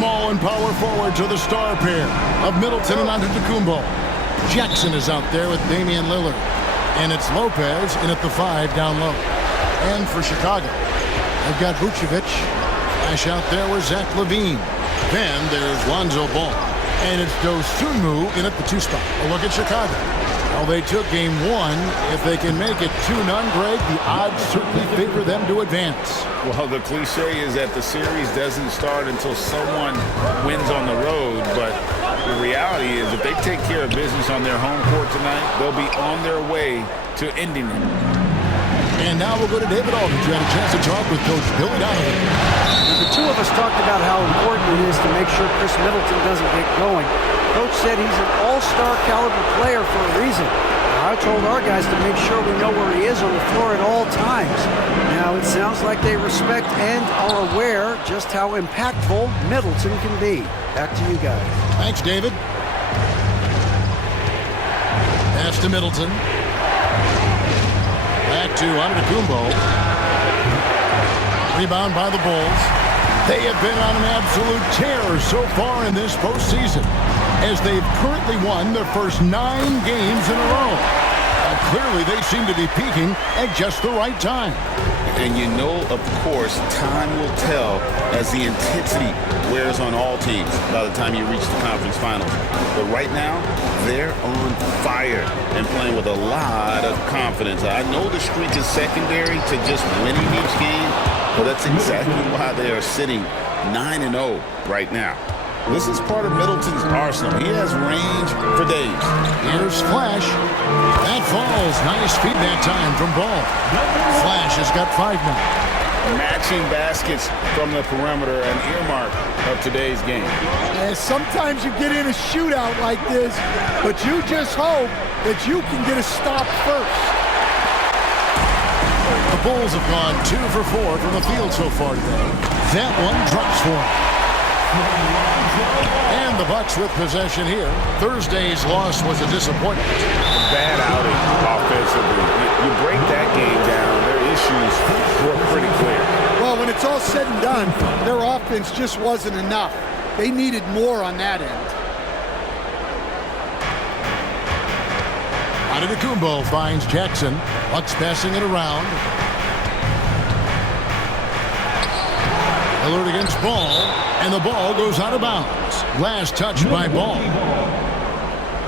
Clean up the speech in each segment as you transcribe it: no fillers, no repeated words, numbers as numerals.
Small and power forwards are the star pair of Middleton and Antetokounmpo. Jackson is out there with Damian Lillard. And it's Lopez in at the 5 down low. And for Chicago, they've got Vucevic. Flash out there with Zach LaVine. Then there's Lonzo Ball. And it's Dosunmu in at the 2 spot. A look at Chicago. Well, they took game 1. If they can make it 2-0, Greg, the odds certainly favor them to advance. Well, the cliche is that the series doesn't start until someone wins on the road. But the reality is if they take care of business on their home court tonight, they'll be on their way to ending it. And now we'll go to David Aldridge, who had a chance to talk with Coach Billy Donovan. The two of us talked about how important it is to make sure Chris Middleton doesn't get going. Coach said he's an all-star caliber player for a reason. I told our guys to make sure we know where he is on the floor at all times. Now it sounds like they respect and are aware just how impactful Middleton can be. Back to you guys. Thanks, David. Pass to Middleton. Back to Antetokounmpo. Rebound by the Bulls. They have been on an absolute tear so far in this postseason, as they've currently won their first 9 games in a row. Clearly, they seem to be peaking at just the right time. And you know, of course, time will tell as the intensity wears on all teams by the time you reach the conference finals. But right now, they're on fire and playing with a lot of confidence. I know the streak is secondary to just winning each game, but that's exactly why they are sitting 9-0 right now. This is part of Middleton's arsenal. He has range for days. Here's Flash. That falls. Nice feed that time from Ball. Flash has got 5 now. Matching baskets from the perimeter, an earmark of today's game. And sometimes you get in a shootout like this, but you just hope that you can get a stop first. The Bulls have gone 2 for 4 from the field so far today. That one drops for them. And the Bucks with possession here. Thursday's loss was a disappointment. Bad outing offensively. You break that game down, their issues were pretty clear. Well, when it's all said and done, their offense just wasn't enough. They needed more on that end. Antetokounmpo finds Jackson. Bucks passing it around. Lillard against Ball, and the ball goes out of bounds. Last touch by Ball.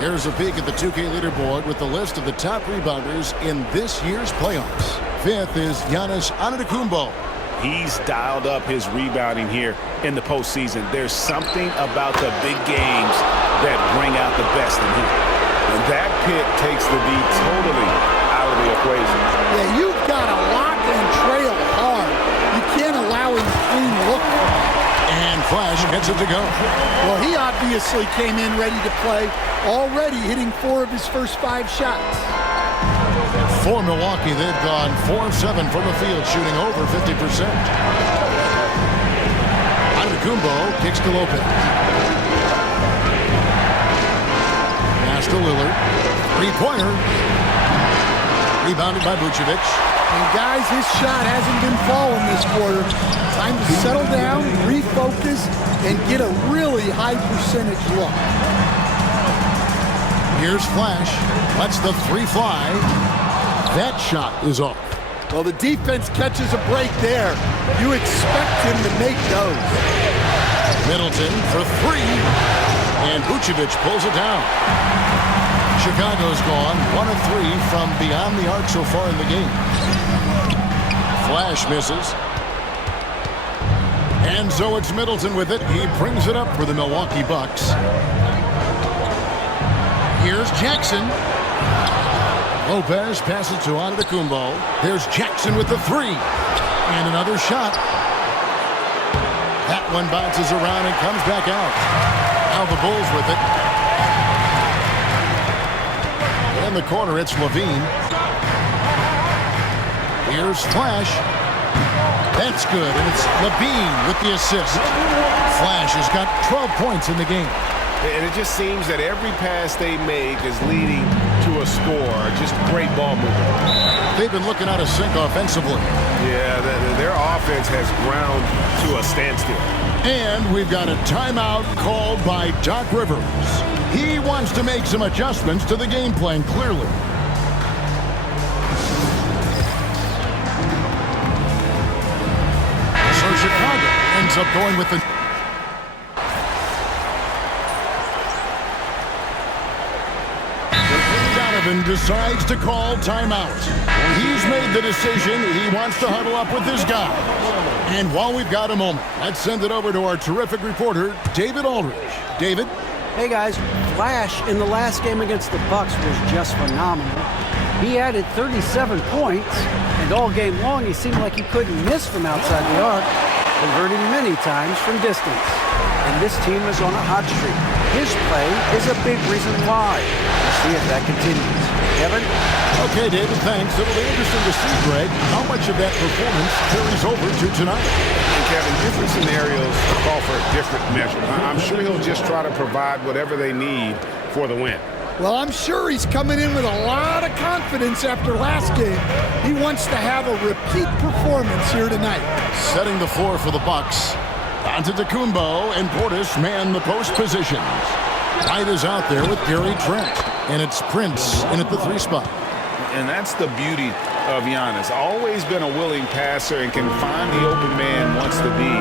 Here's a peek at the 2K leaderboard with the list of the top rebounders in this year's playoffs. 5th is Giannis Antetokounmpo. He's dialed up his rebounding here in the postseason. There's something about the big games that bring out the best in him. And that pick takes the D totally out of the equation. Yeah, you've got to lock and trail hard. You can't allow him to clean look. And Flash gets it to go. Well, he obviously came in ready to play, already hitting 4 of his first 5 shots. For Milwaukee, they've gone 4 of 7 from the field, shooting over 50%. Antetokounmpo kicks to Lopez. Pass to Lillard. 3-pointer. Rebounded by Vucevic. And guys, his shot hasn't been falling this quarter. Time to settle down, refocus, and get a really high percentage look. Here's Flash. Lets the 3 fly. That shot is off. Well, the defense catches a break there. You expect him to make those. Middleton for 3. And Vucevic pulls it down. Chicago's gone 1 of 3 from beyond the arc so far in the game. Flash misses. And so it's Middleton with it. He brings it up for the Milwaukee Bucks. Here's Jackson. Lopez passes to Antetokounmpo. There's Jackson with the 3. And another shot. That one bounces around and comes back out. Now the Bulls with it. In the corner, it's LaVine. Here's Flash. That's good, and it's LaVine with the assist. Flash has got 12 points in the game. And it just seems that every pass they make is leading to a score. Just great ball movement. They've been looking out of sync offensively. Yeah, their offense has ground to a standstill. And we've got a timeout called by Doc Rivers. He wants to make some adjustments to the game plan, clearly. So Chicago ends up going with the... Donovan decides to call timeout. He's made the decision. He wants to huddle up with his guys. And while we've got a moment, let's send it over to our terrific reporter, David Aldridge. David? Hey guys, Flash in the last game against the Bucks was just phenomenal. He added 37 points, and all game long he seemed like he couldn't miss from outside the arc, converting many times from distance. And this team is on a hot streak. His play is a big reason why. We'll see if that continues. Kevin? Okay, David, thanks. It'll be interesting to see, Greg, how much of that performance carries over to tonight. And Kevin, different scenarios call for a different measure. I'm sure he'll just try to provide whatever they need for the win. Well, I'm sure he's coming in with a lot of confidence after last game. He wants to have a repeat performance here tonight. Setting the floor for the Bucks. Antetokounmpo and Portis man the post positions. White is out there with Gary Trent. And it's Prince in at the 3 spot. And that's the beauty of Giannis. Always been a willing passer and can find the open man once the D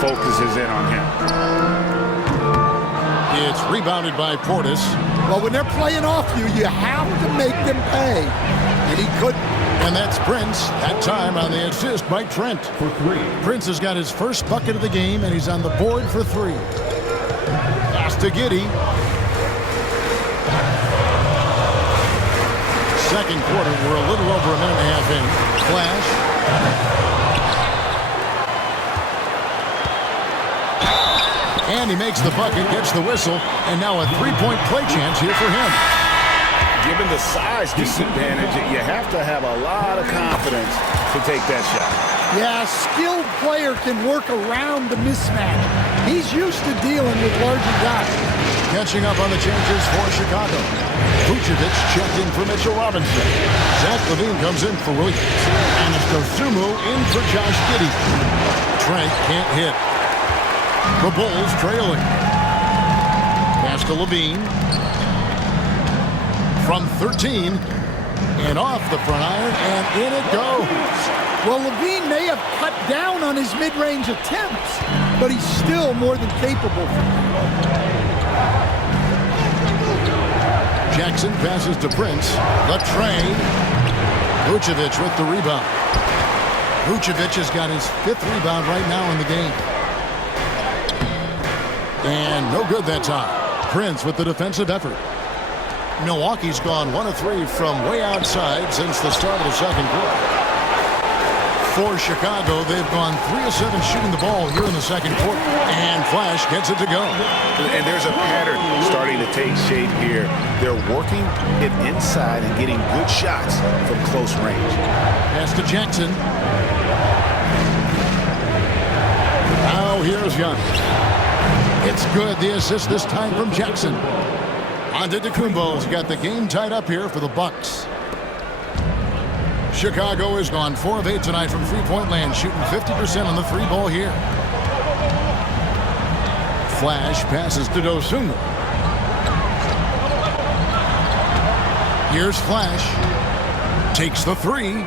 focuses in on him. It's rebounded by Portis. Well, when they're playing off you, you have to make them pay. And he couldn't. And that's Prince, that time on the assist by Trent. For 3. Prince has got his first bucket of the game, and he's on the board for 3. Pass to Giddey. Second quarter, we're a little over a minute and a half in. Flash. And he makes the bucket, gets the whistle, and now a 3-point play chance here for him. Given the size disadvantage, you have to have a lot of confidence to take that shot. Yeah, a skilled player can work around the mismatch. He's used to dealing with larger guys. Catching up on the changes for Chicago. Vucevic checked in for Mitchell Robinson. Zach LaVine comes in for Williams. And it's Dosumu in for Josh Giddey. Trent can't hit. The Bulls trailing. Pass to LaVine. From 13. And off the front iron. And in it goes. Well, LaVine may have cut down on his mid-range attempts, but he's still more than capable. Jackson passes to Prince. The tray. Vucevic with the rebound. Vucevic has got his 5th rebound right now in the game. And no good that time. Prince with the defensive effort. Milwaukee's gone 1 of 3 from way outside since the start of the second quarter. For Chicago, they've gone 3 of 7 shooting the ball here in the second quarter. And Flash gets it to go. And there's a pattern starting to take shape here. They're working it inside and getting good shots from close range. Pass to Jackson. Now here's Giannis. It's good. The assist this time from Jackson. Antetokounmpo's got the game tied up here for the Bucks. Chicago has gone 4 of 8 tonight from three-point land, shooting 50% on the 3-ball here. Flash passes to Dosumu. Here's Flash. Takes the 3.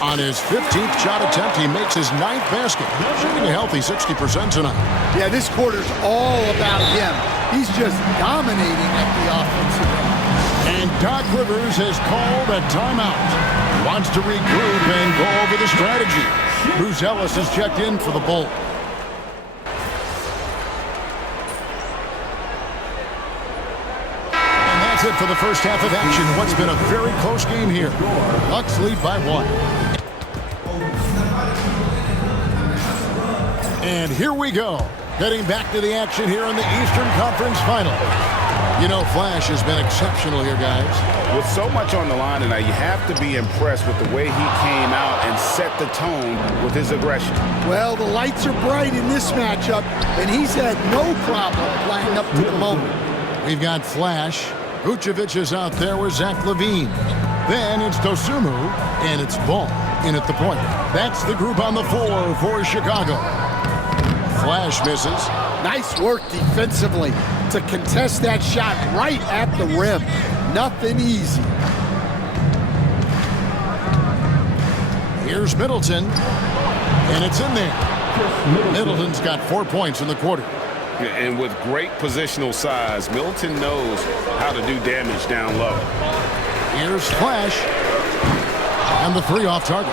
On his 15th shot attempt, he makes his 9th basket. Shooting a healthy 60% tonight. Yeah, this quarter's all about him. He's just dominating at the offensive end. And Doc Rivers has called a timeout. Wants to regroup and go over the strategy. Bruce Ellis has checked in for the Bulls. And that's it for the first half of action. What's been a very close game here. Bucks lead by 1. And here we go. Getting back to the action here in the Eastern Conference Final. You know, Flash has been exceptional here, guys. With so much on the line tonight, you have to be impressed with the way he came out and set the tone with his aggression. Well, the lights are bright in this matchup, and he's had no problem playing up to the moment. We've got Flash. Vucevic is out there with Zach LaVine. Then it's Dosumu, and it's Ball in at the point. That's the group on the floor for Chicago. Flash misses. Nice work defensively to contest that shot right at the rim. Nothing easy. Here's Middleton, and it's in there. Middleton's got 4 points in the quarter. And with great positional size, Middleton knows how to do damage down low. Here's Flash, and the three off target.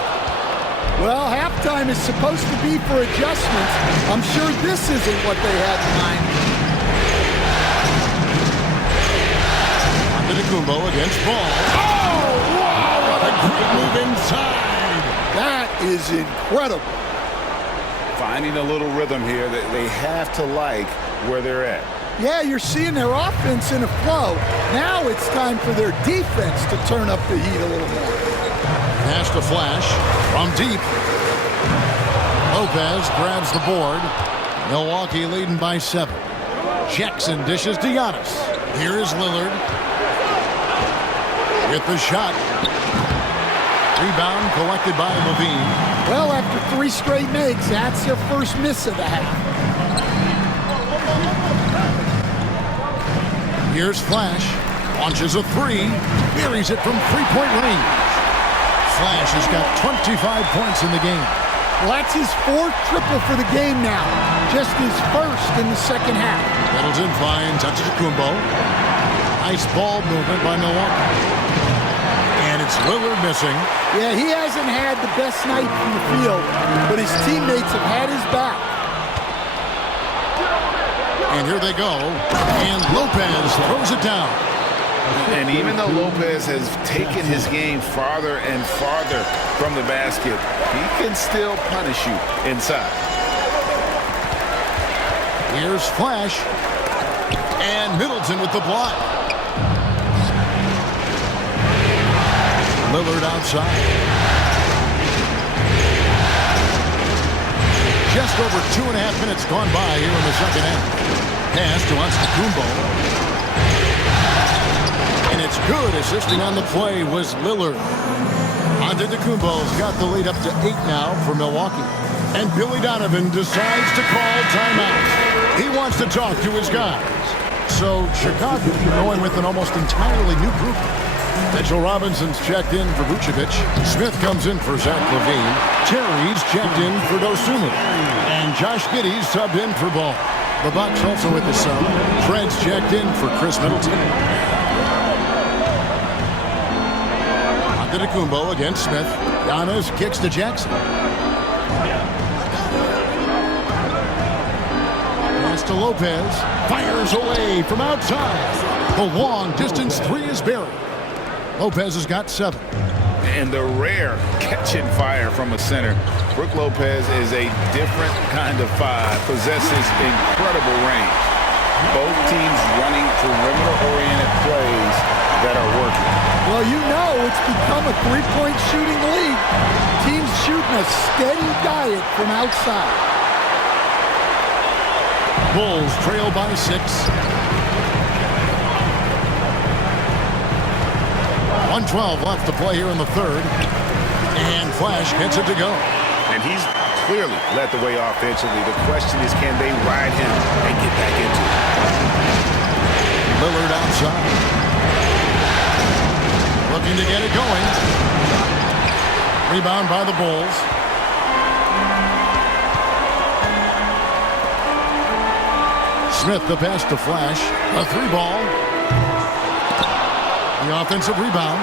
Well, halftime is supposed to be for adjustments. I'm sure this isn't what they had in mind. Antetokounmpo against Ball. Oh, wow, what a great move inside. That is incredible. Finding a little rhythm here that they have to like where they're at. Yeah, you're seeing their offense in a flow. Now it's time for their defense to turn up the heat a little more. Pass to Flash from deep. Lopez grabs the board. Milwaukee leading by 7. Jackson dishes to Giannis. Here is Lillard. With the shot. Rebound collected by Levine. Well, after 3 straight makes, that's their first miss of the half. Here's Flash. Launches a 3. Buries it from three-point range. Flash has got 25 points in the game. Well, that's his 4th triple for the game now. Just his first in the second half. Middleton finds Antetokounmpo. Nice ball movement by Milwaukee. And it's Lillard missing. Yeah, he hasn't had the best night from the field, but his teammates have had his back. And here they go. And Lopez throws it down. And even though Lopez has taken his game farther and farther from the basket, he can still punish you inside. Here's Flash. And Middleton with the block. Lillard outside. Just over 2.5 minutes gone by here in the second half. Pass to Antetokounmpo. And it's good. Assisting on the play was Lillard. Antetokounmpo's got the lead up to 8 now for Milwaukee. And Billy Donovan decides to call timeout. He wants to talk to his guys. So Chicago going with an almost entirely new group. Mitchell Robinson's checked in for Vucevic. Smith comes in for Zach LaVine. Terry's checked in for Dosunmu. And Josh Giddey's subbed in for Ball. The Bucks also with the sub. Fred's checked in for Chris Middleton. Antetokounmpo against Smith. Giannis kicks to Jackson. Pass to Lopez. Fires away from outside. The long distance 3 is buried. Lopez has got 7. And the rare catching fire from a center. Brook Lopez is a different kind of 5, possesses incredible range. Both teams running perimeter-oriented plays that are working. Well, you know it's become a 3-point shooting league. Teams shooting a steady diet from outside. Bulls trail by 6. 1:12 left to play here in the third. And Flash gets it to go. And he's clearly led the way offensively. The question is, can they ride him and get back into it? Lillard outside. Looking to get it going. Rebound by the Bulls. Smith the pass to Flash. A 3-ball. The offensive rebound.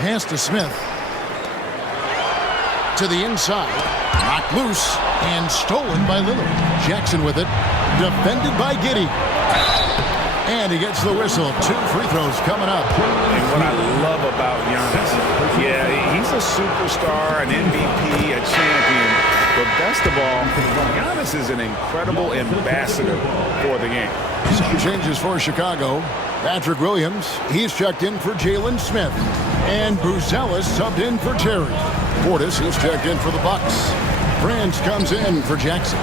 Pass to Smith. To the inside. Knocked loose and stolen by Lillard. Jackson with it. Defended by Giddey. And he gets the whistle. 2 free throws coming up. And what I love about Giannis, he's a superstar, an MVP, a champion. But best of all, Giannis is an incredible ambassador for the game. Some changes for Chicago. Patrick Williams, he's checked in for Jalen Smith. And Buzelis subbed in for Terry. Portis is checked in for the Bucks. Franz comes in for Jackson.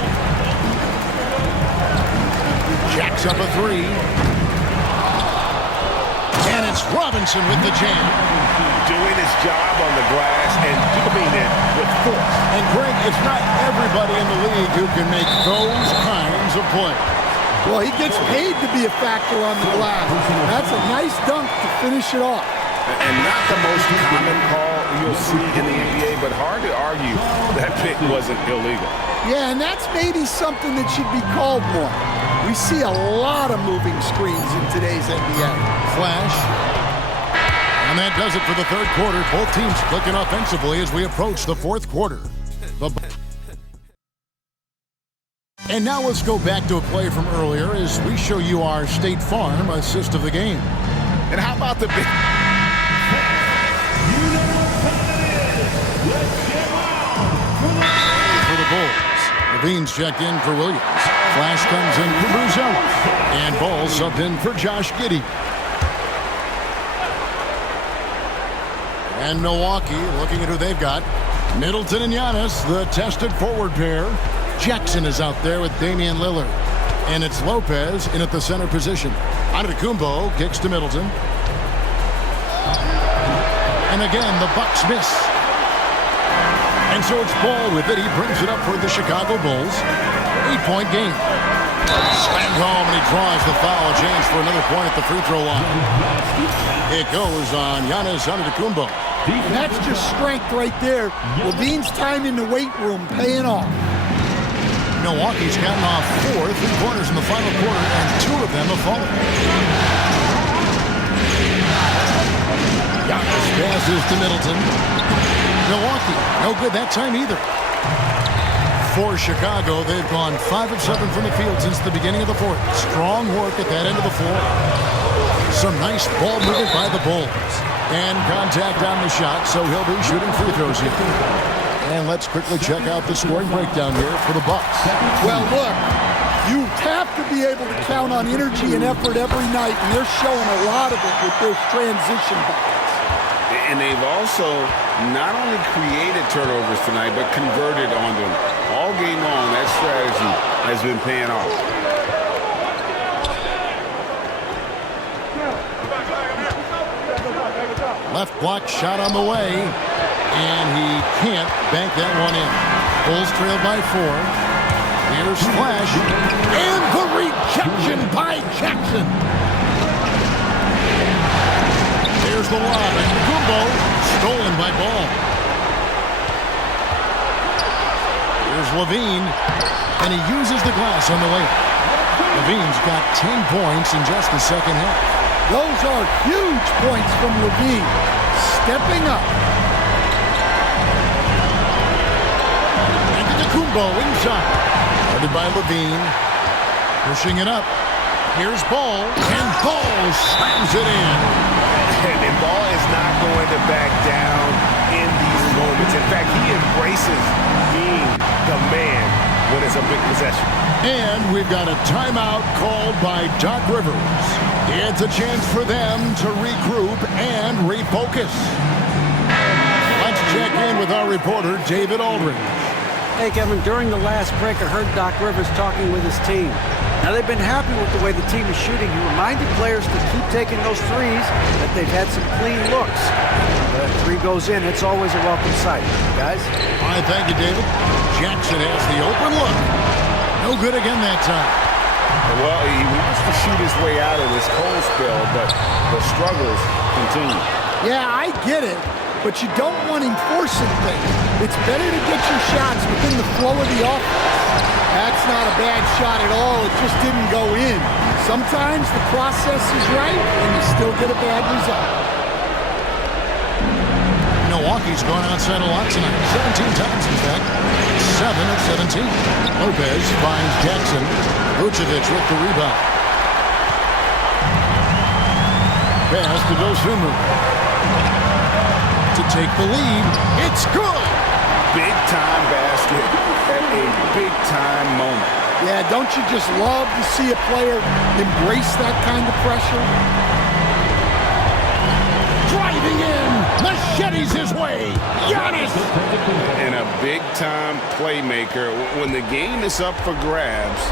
Jacks up a 3. And It's Robinson with the jam. Doing his job on the glass and doing it with force. And Greg, it's not everybody in the league who can make those kinds of plays. Well, he gets paid to be a factor on the glass. That's a nice dunk to finish it off. And not the most common call you'll see in the NBA, but hard to argue that pick wasn't illegal. Yeah, and that's maybe something that should be called more. We see a lot of moving screens in today's NBA. Flash. And that does it for the third quarter. Both teams clicking offensively as we approach the fourth quarter. And now let's go back to a play from earlier as we show you our State Farm assist of the game. And how about the big... For the Bulls. Levine's checked in for Williams. Flash comes in for Bruzel. And Ball subbed in for Josh Giddey. And Milwaukee looking at who they've got. Middleton and Giannis, the tested forward pair. Jackson is out there with Damian Lillard. And it's Lopez in at the center position. Antetokounmpo kicks to Middleton. And again, the Bucks miss. And so it's Ball with it. He brings it up for the Chicago Bulls. 8-point game. Slammed home, and he draws the foul. James for another point at the free throw line. It goes on Giannis Antetokounmpo. That's just strength right there. Levine's time in the weight room paying off. Milwaukee's gotten off 4 3-pointers in the final quarter, and 2 of them have fallen. Giannis passes to Middleton. Milwaukee, no good that time either. For Chicago, they've gone 5 of 7 from the field since the beginning of the fourth. Strong work at that end of the floor. Some nice ball movement by the Bulls. And contact on the shot, so he'll be shooting free throws here. And let's quickly check out the scoring breakdown here for the Bucks. Well, look, you have to be able to count on energy and effort every night, and they're showing a lot of it with their transition buckets. And they've also not only created turnovers tonight, but converted on them. All game long, that strategy has been paying off. Left block shot on the way, and he can't bank that one in. Bulls trail by 4. Here's Flash, and the rejection by Jackson. There's the lob, and Kumbo stolen by Ball. Here's Levine, and he uses the glass on the layup. Levine's got 10 points in just the second half. Those are huge points from Levine. Stepping up. Antetokounmpo inside. Guarded by Levine. Pushing it up. Here's Ball. And Ball slams it in. And Ball is not going to back down in these moments. In fact, he embraces being the man when it's a big possession. And we've got a timeout called by Doc Rivers. It's a chance for them to regroup and refocus. Let's check in with our reporter, David Aldridge. Hey, Kevin, during the last break, I heard Doc Rivers talking with his team. Now, they've been happy with the way the team is shooting. He reminded players to keep taking those threes, that they've had some clean looks. When a 3 goes in, it's always a welcome sight. Guys? All right, thank you, David. Jackson has the open look. No good again that time. Well, he wants to shoot his way out of this cold spell, but the struggles continue. Yeah, I get it, but you don't want him forcing things. It's better to get your shots within the flow of the offense. That's not a bad shot at all. It just didn't go in. Sometimes the process is right, and you still get a bad result. Milwaukee's gone outside a lot tonight. 17 times, in fact. 7 of 17. Lopez finds Jackson. Vucevic with the rebound. Pass to Dosunmu. To take the lead. It's good! Big-time basket at a big-time moment. Yeah, don't you just love to see a player embrace that kind of pressure? Driving in! Machetes his way! Giannis! And a big-time playmaker. When the game is up for grabs,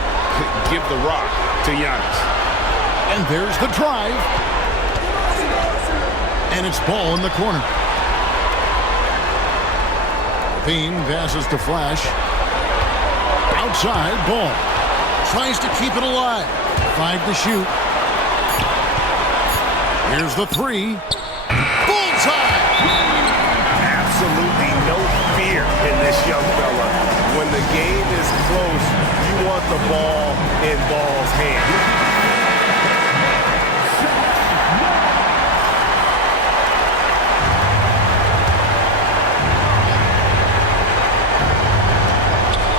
give the rock to Giannis. And there's the drive. And it's ball in the corner. Bean passes to Flash. Outside, ball. Tries to keep it alive. 5 to shoot. Here's the 3. Bullseye! Absolutely no fear in this young fella. When the game is close, you want the ball in Ball's hand.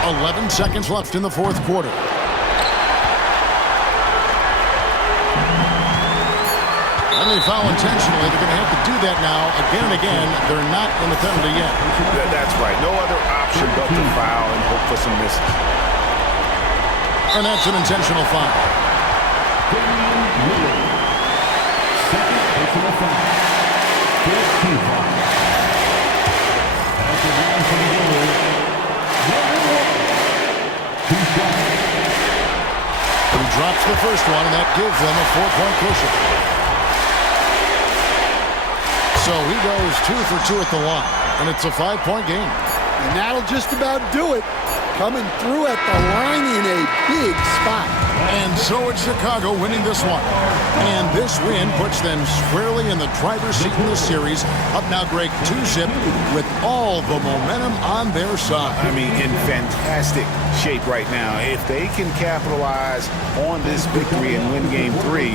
.11 seconds left in the fourth quarter. And they foul intentionally. They're going to have to do that now again and again. They're not in the penalty yet. That's right. No other option but to foul and hope for some misses. And that's an intentional foul. Second personal foul. 15 foul. That's a round for the Warriors. He drops the first one, and that gives them a 4-point cushion. So he goes 2 for 2 at the line, and it's a 5-point game. And that'll just about do it. Coming through at the line in a big spot. And so it's Chicago winning this one. And this win puts them squarely in the driver's seat in the series. Up now, Greg, 2-zip with all the momentum on their side. I mean, in fantastic shape right now. If they can capitalize on this victory and win game 3,